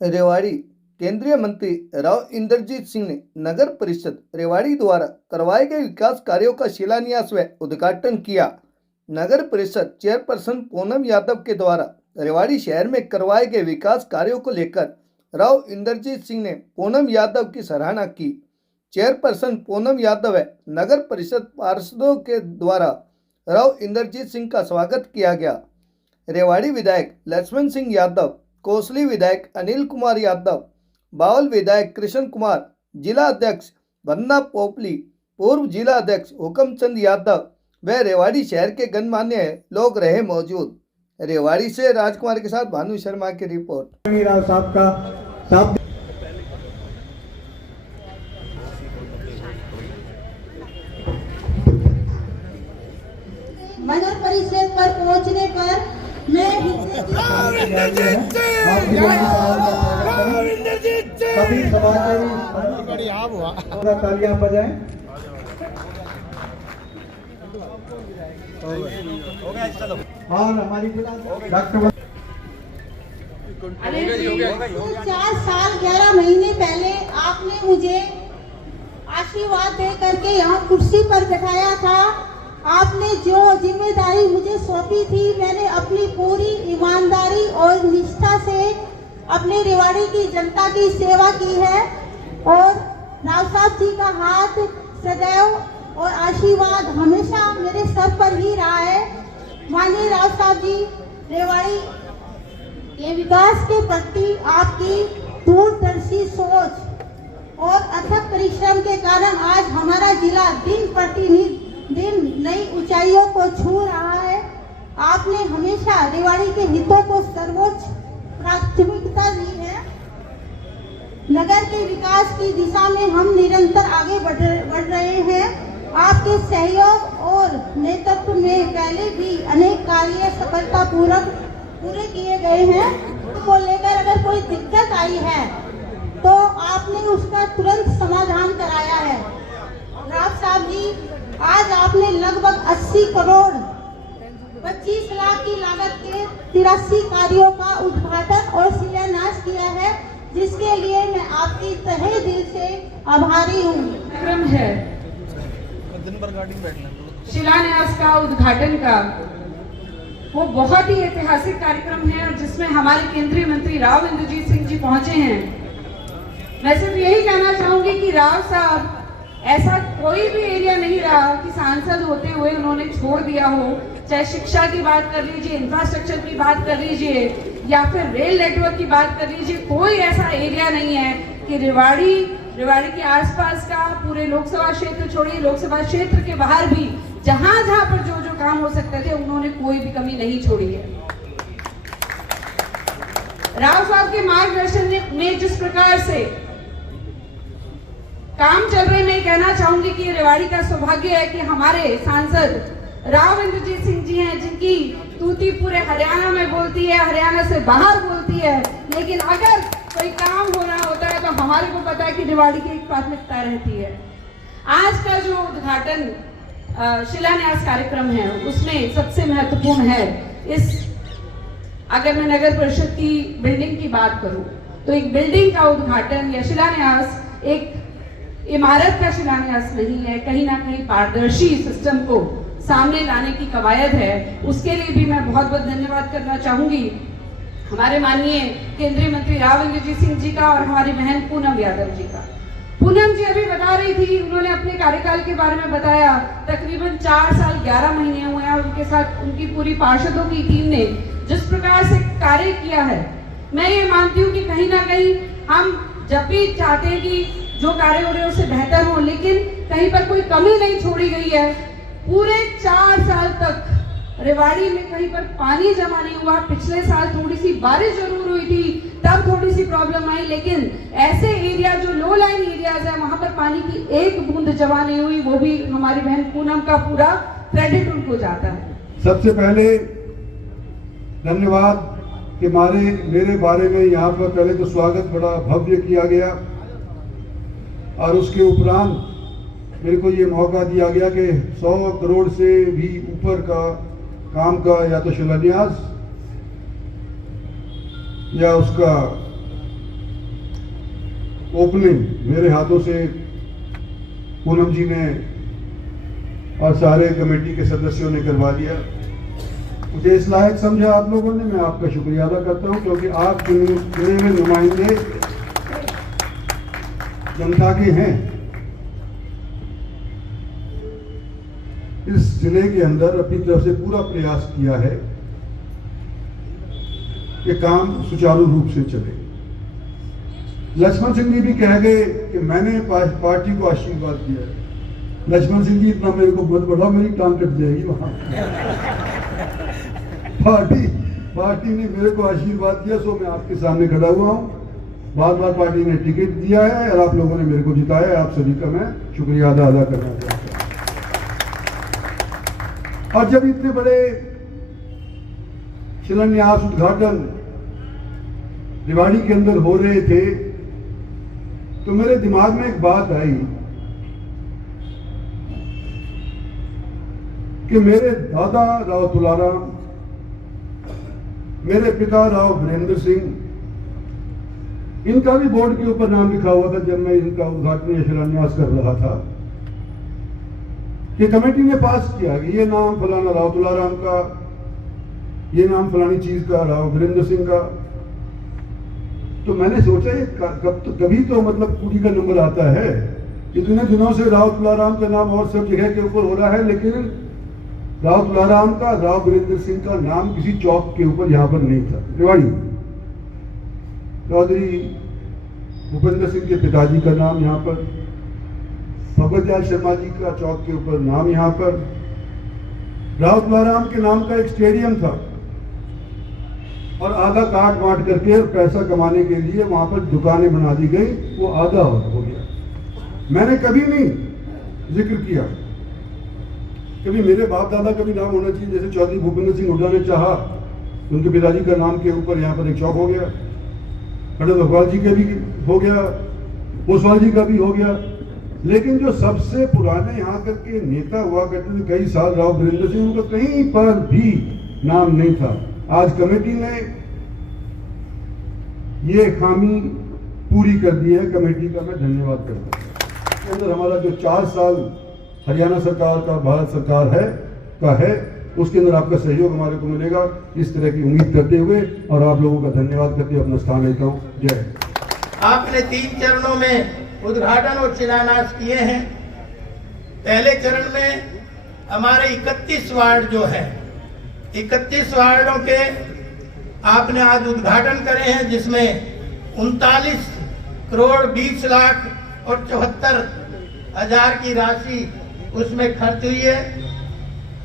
रेवाड़ी केंद्रीय मंत्री राव इंद्रजीत सिंह ने नगर परिषद रेवाड़ी द्वारा करवाए गए विकास कार्यों का शिलान्यास व उद्घाटन किया। नगर परिषद चेयरपर्सन पूनम यादव के द्वारा रेवाड़ी शहर में करवाए गए विकास कार्यों को लेकर राव इंद्रजीत सिंह ने पूनम यादव की सराहना की। चेयरपर्सन पूनम यादव व नगर परिषद पार्षदों के द्वारा राव इंद्रजीत सिंह का स्वागत किया गया। रेवाड़ी विधायक लक्ष्मण सिंह यादव, कोसली विधायक अनिल कुमार यादव, बावल विधायक कृष्ण कुमार, जिला अध्यक्ष बन्ना पोपली, पूर्व जिला अध्यक्ष हुकमचंद यादव व रेवाड़ी शहर के गणमान्य लोग रहे मौजूद। रेवाड़ी से राजकुमार के साथ भानु शर्मा की रिपोर्ट। नगर परिषद पर पहुंचने पर मैं तालियां बजाएं। और हमारी डॉक्टर 4 साल 11 महीने पहले आपने मुझे आशीर्वाद दे करके यहाँ कुर्सी पर बैठाया था। आपने जो जिम्मेदारी मुझे सौंपी थी, मैंने अपनी पूरी ईमानदारी और निष्ठा से अपने रेवाड़ी की जनता की सेवा की है और राव साहब जी का हाथ सदैव और आशीर्वाद हमेशा मेरे सर पर ही रहा है। माननीय राव साहब जी, रेवाड़ी के विकास के प्रति आपकी दूरदर्शी सोच और अथक परिश्रम के कारण आज हमारा जिला दिन नई ऊंचाइयों को छू रहा है। आपने हमेशा रेवाड़ी के हितों को सर्वोच्च प्राथमिकता दी है। नगर के विकास की दिशा में हम निरंतर आगे बढ़ रहे हैं। आपके सहयोग और नेतृत्व में पहले भी अनेक कार्य सफलतापूर्वक पूरे किए गए हैं। को लेकर अगर कोई दिक्कत आई है तो आपने उसका तुरंत समाधान कराया है। राव साहब जी, आज आपने लगभग 80 करोड़ 25 लाख की लागत के 83 कार्यों का उद्घाटन और शिलान्यास किया है, जिसके लिए मैं आपकी तहे दिल से आभारी हूँ। कार्यक्रम है शिलान्यास का, उद्घाटन का, वो बहुत ही ऐतिहासिक कार्यक्रम है और जिसमें हमारे केंद्रीय मंत्री राव इंद्रजीत सिंह जी पहुंचे हैं। मैं सिर्फ यही कहना चाहूंगी कि राव साहब, ऐसा कोई भी एरिया नहीं रहा कि सांसद होते हुए उन्होंने छोड़ दिया हो। चाहे शिक्षा की बात कर लीजिए, इंफ्रास्ट्रक्चर की बात कर लीजिए या फिर रेल नेटवर्क की बात कर लीजिए, कोई ऐसा एरिया नहीं है कि रेवाड़ी के आसपास का, पूरे लोकसभा क्षेत्र छोड़िए, लोकसभा क्षेत्र के बाहर भी जहां पर जो काम हो सकते थे, उन्होंने कोई भी कमी नहीं छोड़ी है। राव साहब के मार्गदर्शन में जिस प्रकार से काम चल रहे, मैं कहना चाहूंगी कि रेवाड़ी का सौभाग्य है कि हमारे सांसद राव इंद्रजीत सिंह जी हैं, जिनकी तूती पूरे हरियाणा में बोलती है, हरियाणा से बाहर बोलती है। लेकिन अगर कोई काम होना होता है तो हमारे को पता है कि रेवाड़ी की एक प्राथमिकता रहती है। आज का जो उद्घाटन शिलान्यास कार्यक्रम है, उसमें सबसे महत्वपूर्ण है, अगर मैं नगर परिषद की बिल्डिंग की बात करूं तो एक बिल्डिंग का उद्घाटन या शिलान्यास एक इमारत का शिलान्यास नहीं है, कहीं ना कहीं पारदर्शी सिस्टम को सामने लाने की कवायद है। उसके लिए भी मैं बहुत बहुत धन्यवाद करना चाहूंगी हमारे माननीय केंद्रीय मंत्री राव इंद्रजीत सिंह जी का और हमारी बहन पूनम यादव जी का। पूनम जी अभी बता रही थी, उन्होंने अपने कार्यकाल के बारे में बताया। तकरीबन 4 साल 11 महीने हुए हैं और उनके साथ उनकी पूरी पार्षदों की टीम ने जिस प्रकार से कार्य किया है, मैं ये मानती हूँ कि कहीं ना कहीं हम जब भी चाहते हैं कि जो कार्य हो रहे हैं उससे बेहतर हो, लेकिन कहीं पर कोई कमी नहीं छोड़ी गई है। पूरे 4 साल तक रेवाड़ी में कहीं पर पानी जमा नहीं हुआ। पिछले साल थोड़ी सी बारिश जरूर हुई थी, तब थोड़ी सी प्रॉब्लम आई, लेकिन ऐसे एरिया जो लो लाइन एरियाज है, वहां पर पानी की एक बूंद जमा नहीं हुई। वो भी हमारी बहन पूनम का पूरा क्रेडिट उनको जाता है। सबसे पहले धन्यवाद कि मेरे बारे में यहाँ पर पहले तो स्वागत बड़ा भव्य किया गया और उसके उपरांत मेरे को ये मौका दिया गया कि 100 करोड़ से भी ऊपर का काम का या तो शिलान्यास या उसका ओपनिंग मेरे हाथों से पूनम जी ने और सारे कमेटी के सदस्यों ने करवा दिया। मुझे इस लायक समझा आप लोगों ने, मैं आपका शुक्रिया अदा करता हूं, क्योंकि आप चुने हुए नुमाइंदे जनता के हैं। इस जिले के अंदर अपनी तरफ से पूरा प्रयास किया है कि काम सुचारू रूप से चले। लक्ष्मण सिंह जी भी कह गए कि मैंने पार्टी को आशीर्वाद दिया है। लक्ष्मण सिंह जी इतना मेरे को मत बढ़ाओ, मेरी टांग कट जाएगी वहां। पार्टी ने मेरे को आशीर्वाद दिया, सो मैं आपके सामने खड़ा हुआ हूं। बार बार पार्टी ने टिकट दिया है और आप लोगों ने मेरे को जिताया है। आप सभी का मैं शुक्रिया अदा करना चाहता हूं। और जब इतने बड़े शिलान्यास उद्घाटन रेवाड़ी के अंदर हो रहे थे तो मेरे दिमाग में एक बात आई कि मेरे दादा राव तुलाराम, मेरे पिता राव वीरेंद्र सिंह, इनका भी बोर्ड के ऊपर नाम लिखा हुआ था जब मैं इनका उद्घाटन या शिलान्यास कर रहा था। कि कमेटी ने पास किया कि ये नाम फलाना राव तुलाराम का, ये नाम फलानी चीज का राव वीरेंद्र सिंह का। तो मैंने सोचा ये कभी तो मतलब कुड़ी का नंबर आता है। इतने दिनों से राव तुलाराम का नाम और सब जगह के ऊपर हो रहा है, लेकिन राव तुलाराम का, राव वीरेंद्र सिंह का नाम किसी चौक के ऊपर यहां पर नहीं था। रेवाड़ी चौधरी भूपेंद्र सिंह के पिताजी का नाम यहाँ पर, भगवत दयाल शर्मा जी का चौक के ऊपर नाम यहाँ पर, राव तुलाराम के नाम का एक स्टेडियम था और आधा काट बांट करके पैसा कमाने के लिए वहां पर दुकानें बना दी गई, वो आधा हो गया। मैंने कभी नहीं जिक्र किया, कभी मेरे बाप दादा का भी नाम होना चाहिए। जैसे चौधरी भूपेंद्र सिंह हुड्डा ने चाहा, उनके पिताजी का नाम के ऊपर यहाँ पर एक चौक हो गया, पंडित भगवान जी का भी हो गया, ओसवाल जी का भी हो गया। लेकिन जो सबसे पुराने यहाँ करके नेता हुआ करते थे कई साल, राव वीरेंद्र सिंह, उनका कहीं पर भी नाम नहीं था। आज कमेटी ने ये खामी पूरी कर दी है। कमेटी का मैं धन्यवाद करता हूँ। इसके अंदर हमारा जो 4 साल हरियाणा सरकार का, भारत सरकार है, उसके अंदर आपका सहयोग हमारे को मिलेगा, इस तरह की उम्मीद करते हुए और आप लोगों का धन्यवाद करते हुए अपना स्थान लेता हूँ। जय। आपने 3 चरणों में उद्घाटन और शिलान्यास किए हैं। पहले चरण में हमारे 31 वार्ड जो है, 31 वार्डों के आपने आज उद्घाटन करे हैं, जिसमें 39 करोड़ 20 लाख और 74,000 की राशि उसमें खर्च हुई है।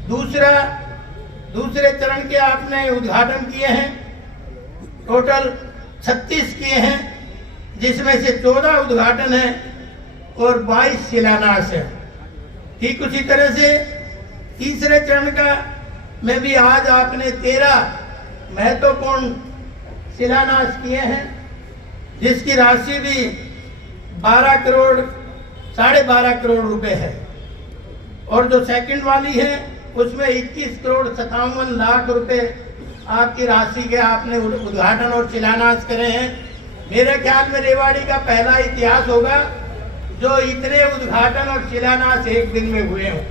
दूसरे चरण के आपने उद्घाटन किए हैं, टोटल 36 किए हैं, जिसमें से 14 उद्घाटन है और 22 शिलान्यास है। ठीक उसी तरह से तीसरे चरण का में भी आज आपने 13 महत्वपूर्ण शिलान्यास किए हैं, जिसकी राशि भी 12 करोड़ 12.5 करोड़ रुपए है। और जो सेकंड वाली है उसमें 21 करोड़ 57 लाख रुपए आपकी राशि के आपने उद्घाटन और शिलान्यास करे हैं। मेरे ख्याल में रेवाड़ी का पहला इतिहास होगा जो इतने उद्घाटन और शिलान्यास एक दिन में हुए हों।